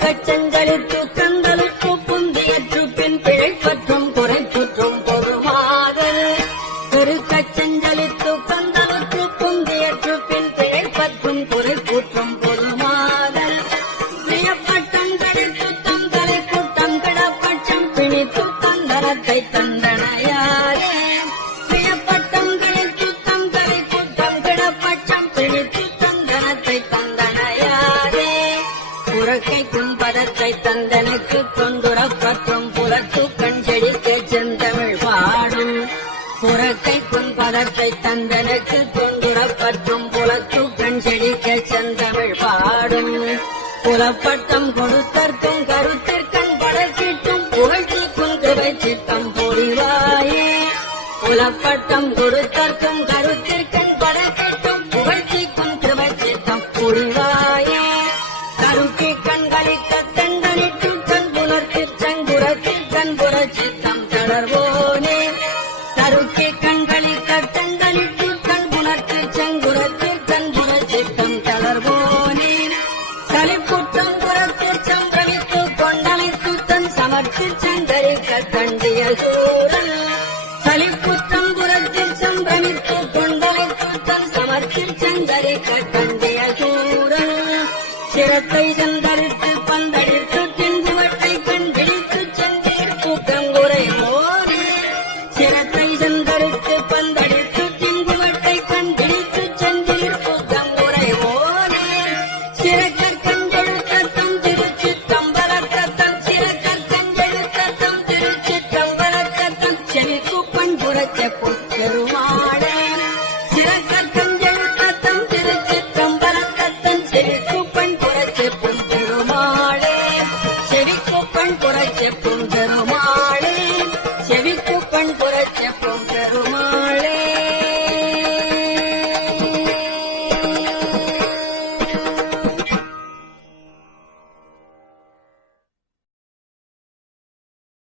கச்சங்களுக்கு கண்களுக்கு புந்தியற்று பின் பிழைப்பற்றும் குறைப்புற்றும் பொருமாத கருக்கச்சங்களுக்கு கண்களுக்கு புந்தியற்று பின் பிழைப்பற்றும் குறைப்புற்றும் தன்னை தந்தனுக்கு தொண்டுறப்பற்றும் புறத்து கண் செழிக்க செந்தமிழ் பாடும். புறக்கை பதத்தை தந்தனுக்கு தொண்டுறப்பற்றும் புலத்து கண் செழிக்க செந்தமிழ் பாடும். புலப்பட்டம் கொடுத்தற்கும் கருத்திற்கும் படத்திட்டும் புகழ்ச்சி குன்றுவை சித்தம் பொறிவாயே புலப்பட்டம் கொடுத்தற்கும் கருத்திற்கும் படத்திட்டும் புகழ்ச்சி குன்றுவை சித்தம் பொறிவாயே கருத்து சித்தம் தளர்வோனே தருக்கை கண்களில் கட்டங்களிட்டு கண் புணர்ச்சி செங்குரத்து தன்புர சித்தம் தளர்வோனே கலிப்புற்றம் புறத்து சங்கலித்து கொண்டளித்து தன் சமர்த்தி செங்கரிக்க கண்டிய சூழல் தன் சமர்த்தி செங்கரிக்க கண்டிய சூழல் சிறத்தை சென்ற வச்ச பொற்பெருமாளே. சிறக்கத்தம் எழுத்தத்தம் திருச்சிற்றம்பரத்தத்தம் செவிக்குப்பன் குறைச்ச பொன்பெருமாளே. செவிக்குப்பன் குறைச்ச பொன்பெருமாளே. செவிக்குப்பன் குறைச்ச